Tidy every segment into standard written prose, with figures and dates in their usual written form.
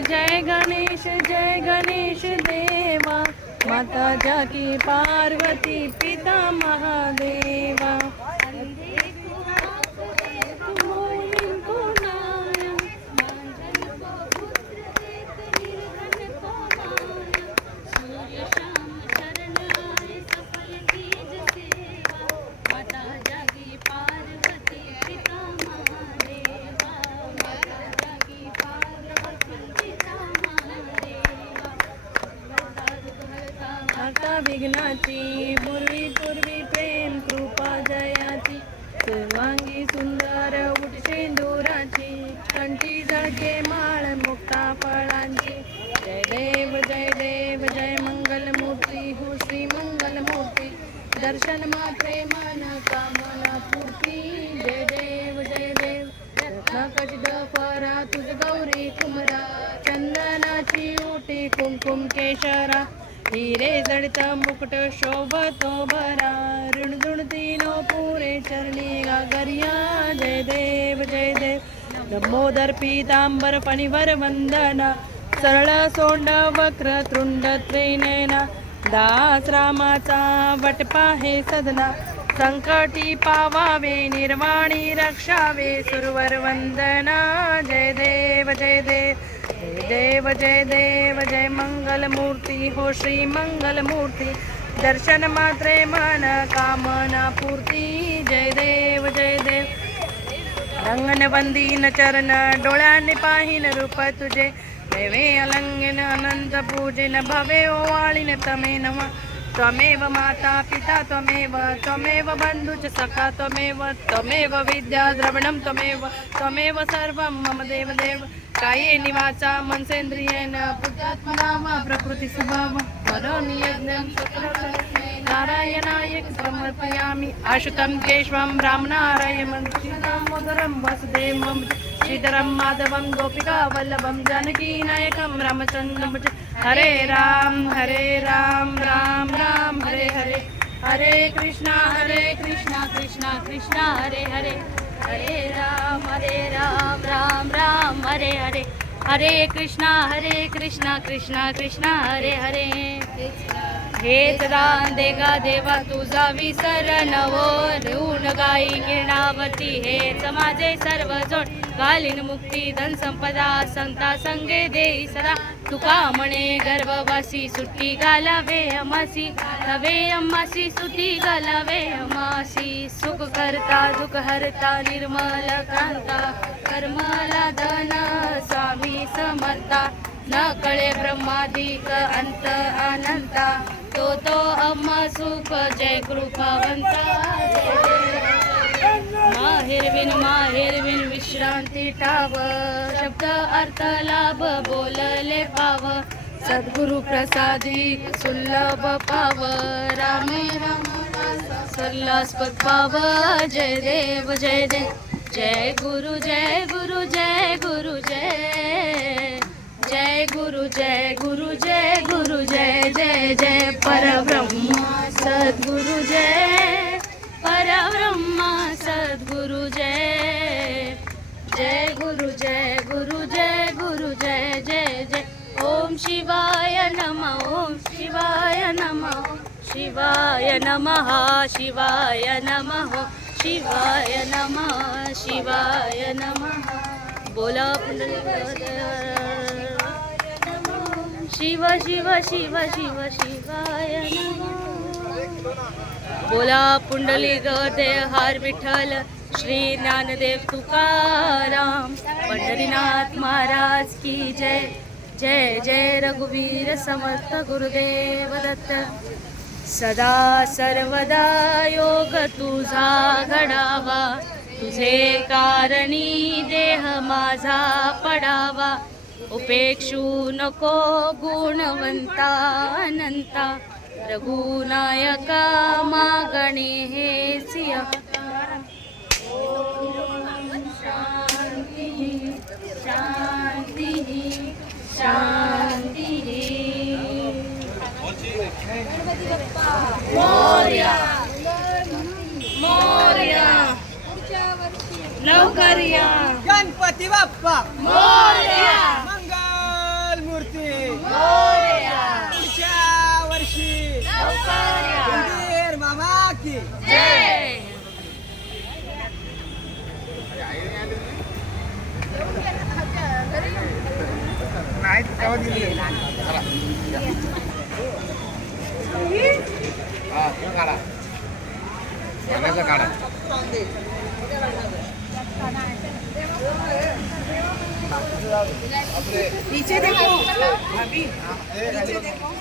जय गणेश देवा, माता जाकी पार्वती पिता महादेवा। विघ्नाची पूर्वी पूर्वी प्रेम कृपा जयाची, सर्वांगी सुंदर उठ शेंदुराची, कंठी झळके माळ मुक्ता फळांची। जय देव जय मंगल मूर्ती हो श्री मंगल मूर्ती, दर्शन मात्रे मन कामना पूर्ती। जय देव रत्नाकच डफरा तुझ गौरी कुमरा, चंदनाची ओटी कुमकुम केशरा, हिरे जडित मुकुट शोभतो बरा, ऋणधुणतीनो पुरे चरणी गागरिया। जय देव लंबोदर पीतांबर फणीवर वंदना, सरळ सोंड वक्र तृंड त्रिनयना, दास रामाचा वटपा हे सदना, संकटी पावावे निर्वाणी रक्षावे सुरवर वंदना। जय देव जय मंगल मूर्ती हो श्री मंगल मूर्ती, दर्शन मात्रे मन कामना पूर्ती। जय देव रंगनवंदीन चरण डोळ्याने पाहिन रूप तुझे, देवे अलंघन अनंत पूजन भवे ओवाळीन तमे नम। त्वमेव माता पिता त्वमेव बंधुच सखा त्वमेव विद्या द्रविणं त्वमेव सर्वं मम देव कायेन वाचा मनसेन्द्रियेण बुद्ध्यात्मना वा प्रकृति स्वभाव करोमि यज्ञं नारायणाय समर्पयामि। आशुतं केशवं रामनारायणं दामोदरं वसुदेवं श्रीधरं माधवं गोपिका वल्लभं जानकी नायकं रामचन्द्रं भजे। हरे राम राम राम हरे हरे, हरे कृष्णा कृष्णा कृष्णा हरे हरे, हरे राम राम राम हरे हरे, हरे कृष्णा कृष्णा कृष्णा हरे हरे। हेच दान देगा देवा तुझा विसर नवो, ऋण गाई गिरणावती हेच माझे सर्व जोड, घालीन मुक्ती धन संपदा संता संगे देई सदा। तुका म्हणे गर्भवासी सुट्टी घालावे अमासी सुट्टी घालावे अमासी, सुख करता दुःख हरता निर्मल कांता, कर्मला धन स्वामी समर्था, न कळे ब्रह्मादिक अंत अनंता, तो अम्मा सुख जय कृपावंता। माहेरविन विश्रांती टाव, शब्द अर्थ लाभ बोलले पाव, सद्गुरु प्रसादी सुलभ पाव, रामे सल्लास्पद पाव। जय देव जय गुरु जय गुरु जय गुरु जय गुरु जय गुरु जय गुरु जय परब्रह्म सद्गुरु जय परब्रह्म सद्गुरु जय गुरु जय ओम शिवाय नमः ओम शिवाय नमः शिवाय नमः शिवाय नमः शिवाय नमः शिवाय नमः। बोला शिव शिव शिव शिव शिवाय नमः। बोला पुंडलिक हर विठ्ठल श्री ज्ञानदेव तुकाराम, पंढरीनाथ महाराज की जय। जय जय रघुवीर समर्थ गुरुदेव दत्त, सदा सर्वदा योग तुझा घडावा, तुझे कारणी देह माझा पडावा, उपेक्षू नको गुणवंता अनंता, रघुनायका मागणे हे सिया। शांती शांती शांती। मोरया मोरया लवकर या। गणपती बाप्पा मोरया मंगल मूर्ती मोरया पुढच्या वर्षी लवकर या. उंदीर मामा की जय. नीचे देखो भाभी नीचे देखो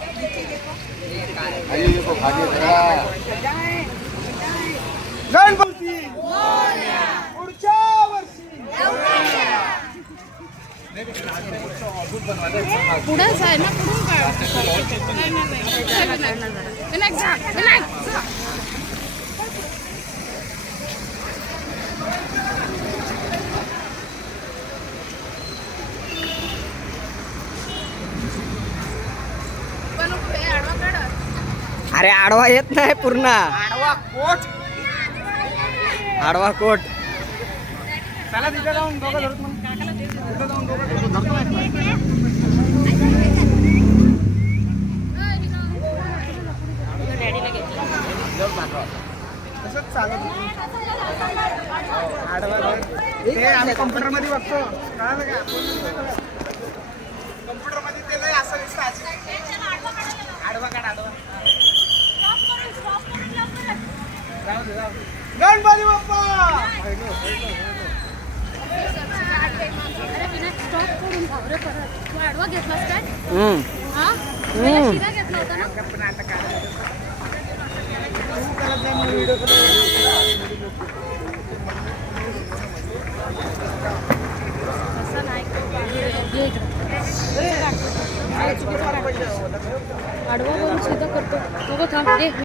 गणपती पुढच्या वर्षी पुढंच आहे ना पुढून काय विनायक जा विनायक जा. अरे आडवा येत नाही पूर्ण आडवा कोट आडवा कोट चला तिथे जाऊन दोघं धरत मग तिथे जाऊन दोघं तसंच चालत आडवा ते आम्ही कॉम्प्युटर मध्ये बघतो कळालं का कॉम्प्युटर मध्ये ते लय असं दिसतं आडवा काढ आडवा गणपती बाप्पा अरे विनायक स्टॉप करून जाऊ रे परत. तू आडवा घेतलास काय? हा? पहिला शिरा घेतला होता ना? असं नाही. घे इकडं. आडवा करून सीधा करतो. नको थांब.